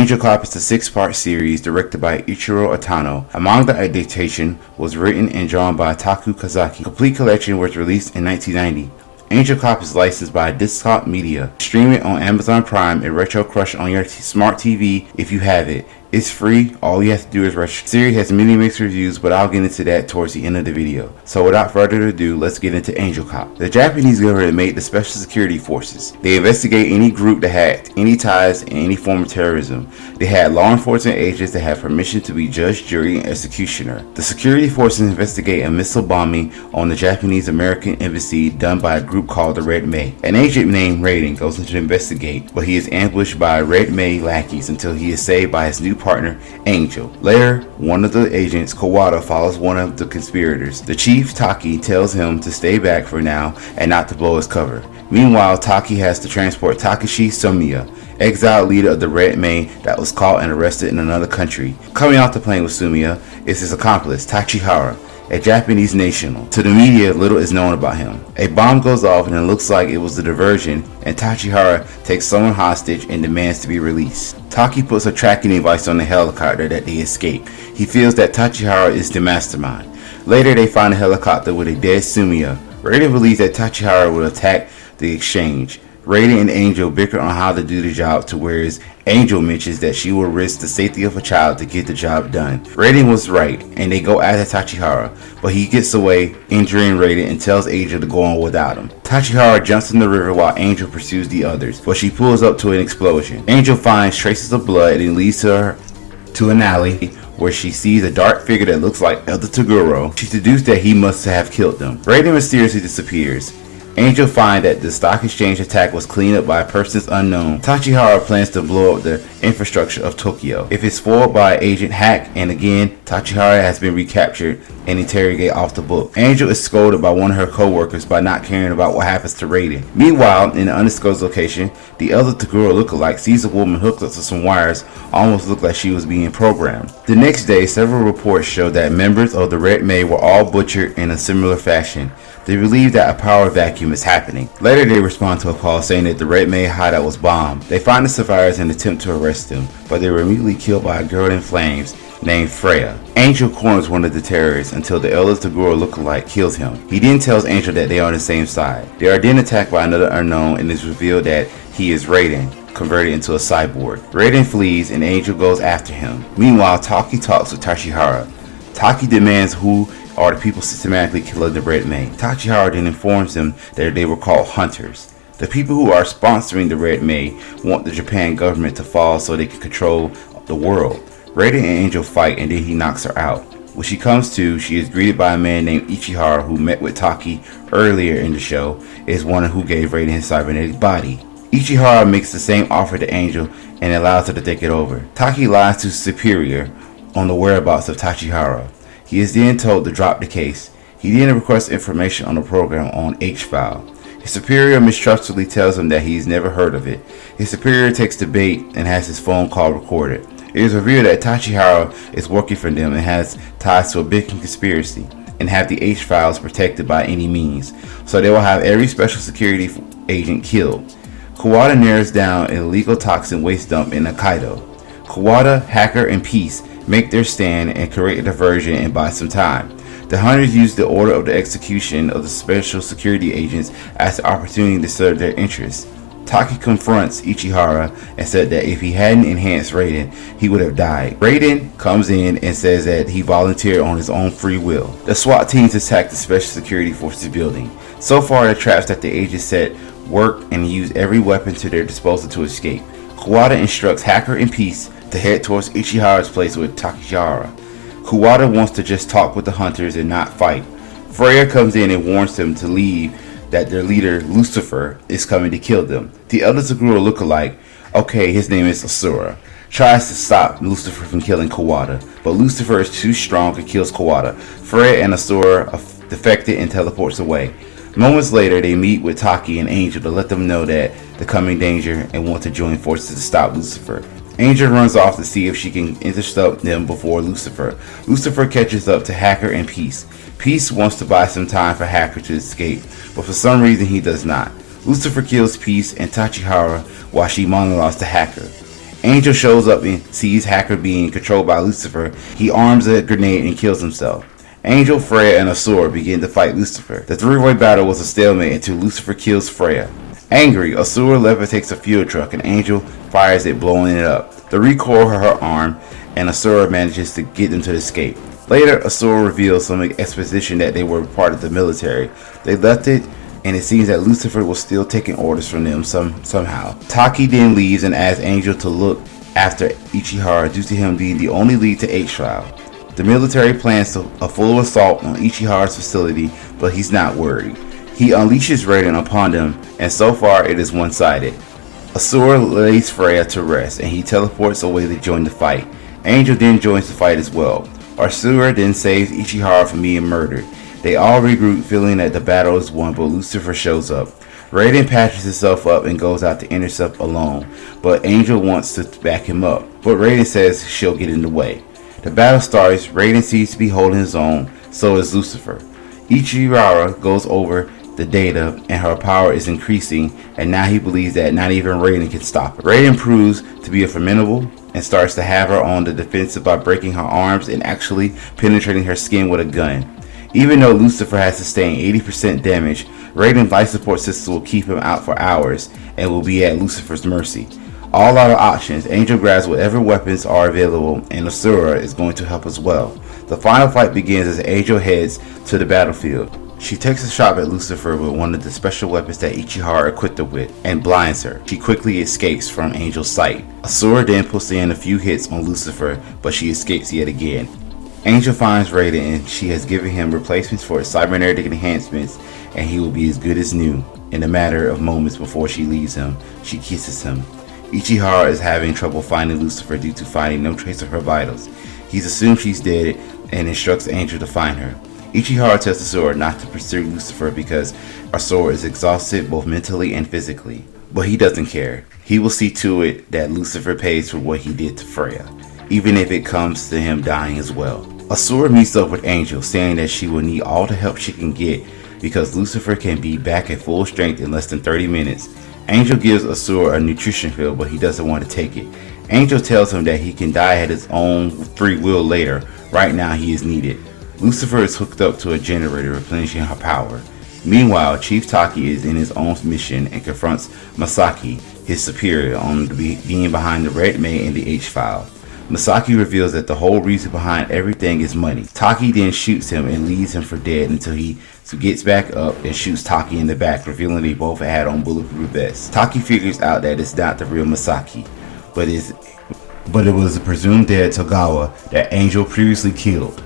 Angel Cop is a 6-part series directed by Ichiro Atano. A manga adaptation was written and drawn by Taku Kazaki. Complete collection was released in 1990. Angel Cop is licensed by Discount Media. Stream it on Amazon Prime and Retrocrush on your smart TV if you have it. It's free. All you have to do is rush. The series has many mixed reviews, but I'll get into that towards the end of the video. So without further ado, let's get into Angel Cop. The Japanese government made the Special Security Forces. They investigate any group that had any ties in any form of terrorism. They had law enforcement agents that had permission to be judge, jury, and executioner. The security forces investigate a missile bombing on the Japanese American embassy done by a group called the Red May. An agent named Raiden goes in to investigate, but he is ambushed by Red May lackeys until he is saved by his new partner, Angel. Later, one of the agents, Kawada, follows one of the conspirators. The chief, Taki, tells him to stay back for now and not to blow his cover. Meanwhile, Taki has to transport Takeshi Sumiya, exiled leader of the Red May that was caught and arrested in another country. Coming off the plane with Sumiya is his accomplice, Tachihara, a Japanese national. To the media, little is known about him. A bomb goes off and it looks like it was a diversion, and Tachihara takes someone hostage and demands to be released. Taki puts a tracking device on the helicopter that they escape. He feels that Tachihara is the mastermind. Later, they find a helicopter with a dead Sumiya. Raiden believes that Tachihara will attack the exchange. Raiden and Angel bicker on how to do the job, to whereas Angel mentions that she will risk the safety of a child to get the job done. Raiden was right, and they go after Tachihara, but he gets away, injuring Raiden, and tells Angel to go on without him. Tachihara jumps in the river while Angel pursues the others, but she pulls up to an explosion. Angel finds traces of blood and leads her to an alley where she sees a dark figure that looks like Elder Toguro. She deduces that he must have killed them. Raiden mysteriously disappears. Angel finds that the stock exchange attack was cleaned up by persons unknown. Tachihara plans to blow up the infrastructure of Tokyo if it's foiled by Agent Hack, and again, Tachihara has been recaptured and interrogated off the book. Angel is scolded by one of her co-workers by not caring about what happens to Raiden. Meanwhile, in an undisclosed location, the other Toguro lookalike sees a woman hooked up to some wires, almost looked like she was being programmed. The next day, several reports show that members of the Red May were all butchered in a similar fashion. They believe that a power vacuum is happening. Later, they respond to a call saying that the Red May hideout was bombed. They find the survivors and attempt to arrest them, but they were immediately killed by a girl in flames named Freya. Angel corners one of the terrorists until the Elder Toguro lookalike kills him. He then tells Angel that they are on the same side. They are then attacked by another unknown, and it is revealed that he is Raiden, converted into a cyborg. Raiden flees and Angel goes after him. Meanwhile, Taki talks with Tachihara. Taki demands who are the people systematically killing the Red May. Tachihara then informs them that they were called hunters. The people who are sponsoring the Red May want the Japan government to fall so they can control the world. Raiden and Angel fight, and then he knocks her out. When she comes to, she is greeted by a man named Ichihara who met with Taki earlier in the show, is one who gave Raiden his cybernetic body. Ichihara makes the same offer to Angel and allows her to take it over. Taki lies to Superior on the whereabouts of Tachihara. He is then told to drop the case. He then requests information on the program on H-File. His superior mistrustfully tells him that he's never heard of it. His superior takes the bait and has his phone call recorded. It is revealed that Tachihara is working for them and has ties to a big conspiracy and have the H-Files protected by any means, so they will have every special security agent killed. Kawada narrows down an illegal toxin waste dump in Hokkaido. Kawada, Hacker, and Peace make their stand and create a diversion and buy some time. The hunters use the order of the execution of the special security agents as the opportunity to serve their interests. Taki confronts Ichihara and said that if he hadn't enhanced Raiden, he would have died. Raiden comes in and says that he volunteered on his own free will. The SWAT teams attack the special security forces building. So far, the traps that the agents set work and use every weapon to their disposal to escape. Kawada instructs Hacker and Peace to head towards Ichihara's place with Tachihara. Kawada wants to just talk with the hunters and not fight. Freya comes in and warns them to leave, that their leader, Lucifer, is coming to kill them. The other Toguro lookalike, okay, his name is Asura, tries to stop Lucifer from killing Kawada, but Lucifer is too strong and kills Kawada. Freya and Asura are defected and teleports away. Moments later, they meet with Taki and Angel to let them know that the coming danger and want to join forces to stop Lucifer. Angel runs off to see if she can intercept them before Lucifer. Lucifer catches up to Hacker and Peace. Peace wants to buy some time for Hacker to escape, but for some reason he does not. Lucifer kills Peace and Tachihara while she monologues to Hacker. Angel shows up and sees Hacker being controlled by Lucifer. He arms a grenade and kills himself. Angel, Freya, and Asura begin to fight Lucifer. The three-way battle was a stalemate until Lucifer kills Freya. Angry, Asura levitates a fuel truck and Angel fires it, blowing it up. The recoil of her arm, and Asura manages to get them to escape. Later, Asura reveals some exposition that they were part of the military. They left it, and it seems that Lucifer was still taking orders from them somehow. Taki then leaves and asks Angel to look after Ichihara due to him being the only lead to H-Trial. The military plans a full assault on Ichihara's facility, but he's not worried. He unleashes Raiden upon them, and so far it is one-sided. Asura lays Freya to rest, and he teleports away to join the fight. Angel then joins the fight as well. Asura then saves Ichihara from being murdered. They all regroup, feeling that the battle is won, but Lucifer shows up. Raiden patches himself up and goes out to intercept alone, but Angel wants to back him up, but Raiden says she'll get in the way. The battle starts. Raiden seems to be holding his own, so is Lucifer. Ichihara goes over the data and her power is increasing, and now he believes that not even Raiden can stop her. Raiden proves to be formidable and starts to have her on the defensive by breaking her arms and actually penetrating her skin with a gun. Even though Lucifer has sustained 80% damage, Raiden's life support system will keep him out for hours and will be at Lucifer's mercy. All out of options, Angel grabs whatever weapons are available, and Asura is going to help as well. The final fight begins as Angel heads to the battlefield. She takes a shot at Lucifer with one of the special weapons that Ichihara equipped her with and blinds her. She quickly escapes from Angel's sight. Asura then puts in a few hits on Lucifer, but she escapes yet again. Angel finds Raiden and she has given him replacements for his cybernetic enhancements, and he will be as good as new. In a matter of moments before she leaves him, she kisses him. Ichihara is having trouble finding Lucifer due to finding no trace of her vitals. He's assumed she's dead and instructs Angel to find her. Ichihara tells Asura not to pursue Lucifer because Asura is exhausted both mentally and physically. But he doesn't care. He will see to it that Lucifer pays for what he did to Freya, even if it comes to him dying as well. Asura meets up with Angel, saying that she will need all the help she can get because Lucifer can be back at full strength in less than 30 minutes. Angel gives Asura a nutrition pill, but he doesn't want to take it. Angel tells him that he can die at his own free will later. Right now he is needed. Lucifer is hooked up to a generator, replenishing her power. Meanwhile, Chief Taki is in his own mission and confronts Masaki, his superior, on being behind the Red May and the H-File. Masaki reveals that the whole reason behind everything is money. Taki then shoots him and leaves him for dead until he gets back up and shoots Taki in the back, revealing they both had on bulletproof vests. Taki figures out that it's not the real Masaki, but it was the presumed dead Togawa that Angel previously killed.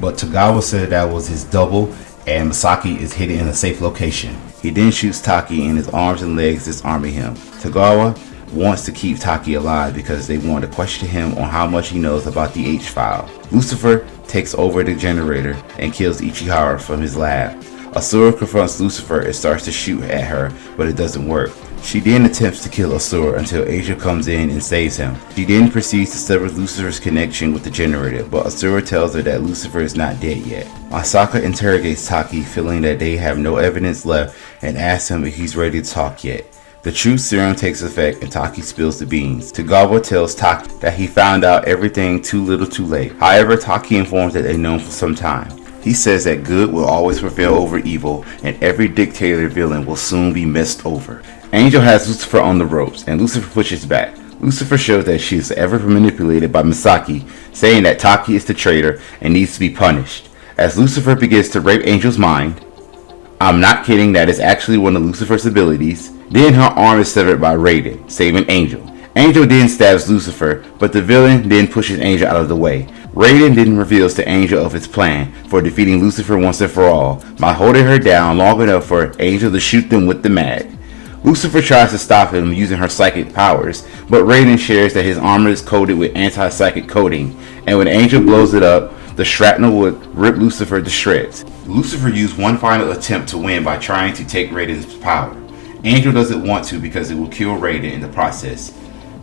But Togawa said that was his double, and Masaki is hidden in a safe location. He then shoots Taki in his arms and legs, disarming him. Togawa wants to keep Taki alive because they want to question him on how much he knows about the H-File. Lucifer takes over the generator and kills Ichihara from his lab. Asura confronts Lucifer and starts to shoot at her, but it doesn't work. She then attempts to kill Asura until Angel comes in and saves him. She then proceeds to sever Lucifer's connection with the generator, but Asura tells her that Lucifer is not dead yet. Asaka interrogates Taki, feeling that they have no evidence left, and asks him if he's ready to talk yet. The truth serum takes effect and Taki spills the beans. Togawa tells Taki that he found out everything too little too late. However, Taki informs that they've known for some time. He says that good will always prevail over evil, and every dictator villain will soon be messed over. Angel has Lucifer on the ropes, and Lucifer pushes back. Lucifer shows that she is ever manipulated by Masaki, saying that Taki is the traitor and needs to be punished. As Lucifer begins to rape Angel's mind, I'm not kidding, that is actually one of Lucifer's abilities. Then her arm is severed by Raiden, saving Angel. Angel then stabs Lucifer, but the villain then pushes Angel out of the way. Raiden then reveals to Angel of his plan for defeating Lucifer once and for all, by holding her down long enough for Angel to shoot them with the mag. Lucifer tries to stop him using her psychic powers, but Raiden shares that his armor is coated with anti-psychic coating, and when Angel blows it up, the shrapnel would rip Lucifer to shreds. Lucifer used one final attempt to win by trying to take Raiden's power. Angel doesn't want to because it will kill Raiden in the process,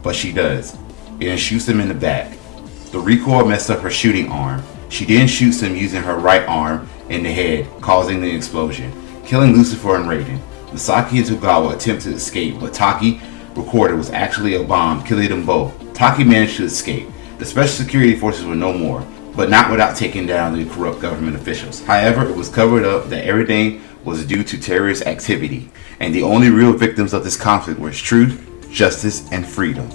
but she does, and shoots him in the back. The recoil messed up her shooting arm. She then shoots him using her right arm in the head, causing the explosion, killing Lucifer and Raiden. Masaki and Togawa attempt to escape, but Taki recorded was actually a bomb, killing them both. Taki managed to escape. The special security forces were no more, but not without taking down the corrupt government officials. However, it was covered up that everything was due to terrorist activity, and the only real victims of this conflict were truth, justice, and freedom.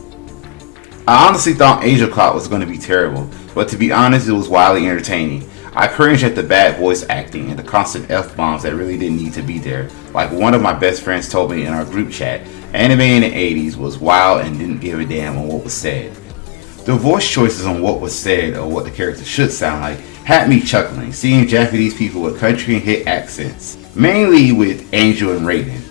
I honestly thought Angel Cloud was going to be terrible, but to be honest, it was wildly entertaining. I cringed at the bad voice acting and the constant F-bombs that really didn't need to be there. Like one of my best friends told me in our group chat, anime in the 80s was wild and didn't give a damn on what was said. The voice choices on what was said or what the character should sound like had me chuckling, seeing Japanese people with country and hit accents, mainly with Angel and Raiden.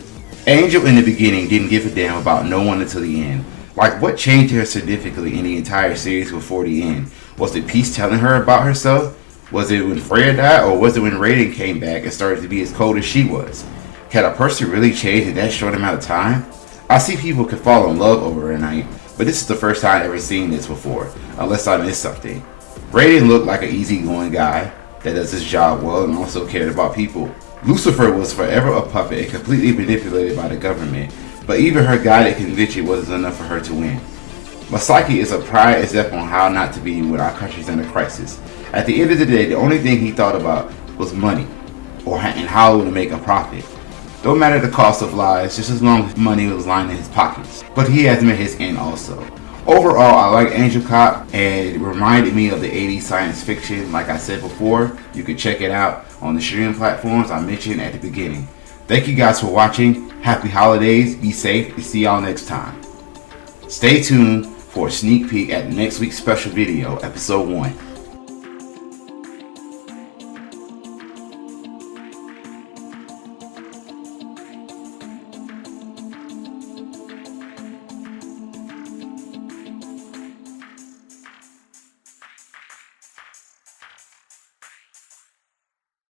Angel in the beginning didn't give a damn about no one until the end. Like, what changed her significantly in the entire series before the end? Was it Peace telling her about herself? Was it when Freya died, or was it when Raiden came back and started to be as cold as she was? Can a person really change in that short amount of time? I see people can fall in love overnight, but this is the first time I've ever seen this before, unless I missed something. Raiden looked like an easygoing guy that does his job well and also cared about people. Lucifer was forever a puppet and completely manipulated by the government, but even her guided conviction wasn't enough for her to win. Masaki is a prime example on how not to be when our country's under crisis. At the end of the day, the only thing he thought about was money, and how to make a profit. Don't matter the cost of lives, just as long as money was lying in his pockets. But he has met his end also. Overall, I like Angel Cop, and it reminded me of the 80s science fiction. Like I said before, you can check it out on the streaming platforms I mentioned at the beginning. Thank you guys for watching. Happy holidays, be safe, and see y'all next time. Stay tuned for a sneak peek at next week's special video, episode 1.